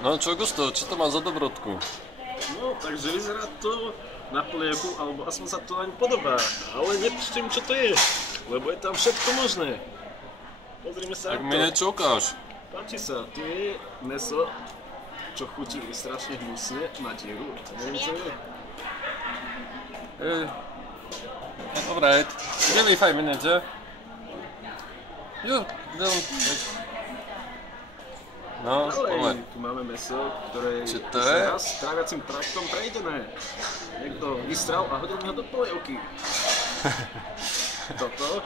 No čo Gusto, čo to má za dobrodku? No, takže vyzerá to na polievku, alebo aspoň sa to naň podobá. Ale netuším, čo to je, lebo je tam všetko možné. Pozrime sa Tak na mi to. niečo ukáž. Páči sa, tu je mäso, čo chutí strašne hnusne na dieru. Neviem, čo je. Alright, give me 5 minutes, yeah? You don't... No, Ale poďme. tu máme mäso, ktoré Čo to už je? raz tráviacím traktom prejdené. Niekto vystral a hodil ho do polievky. Toto?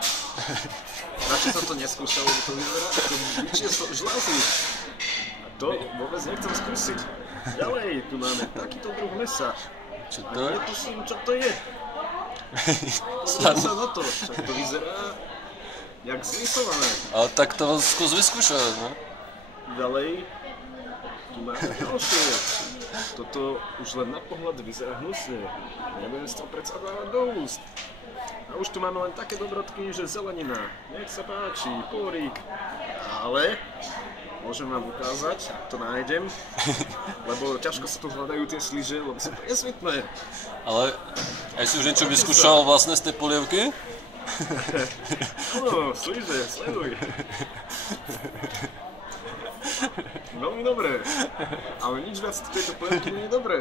Radšej som to neskúšal, lebo to vyzerá ako bičie žľazy. A to vôbec nechcem skúsiť. Ďalej, tu máme takýto druh mäsa. Čo A to je? netuším, čo to je. Pozriem sa na to, však to vyzerá jak zlisované. Ale tak to skús vyskúšať, no? Ďalej, tu máme ďalšie. Toto už len na pohľad vyzerá hnusne. Nebudem si to predsa dávať do úst. A už tu máme len také dobrodky, že zelenina. Nech sa páči, porík. Ale môžem vám ukázať, ak to nájdem, lebo ťažko sa tu hľadajú tie sliže, lebo sú presvitné. Ale aj si už niečo vyskúšal vlastne z tej polievky? Áno, sliže, sleduj. Veľmi dobré, ale nič viac z tejto polievky nie je dobré.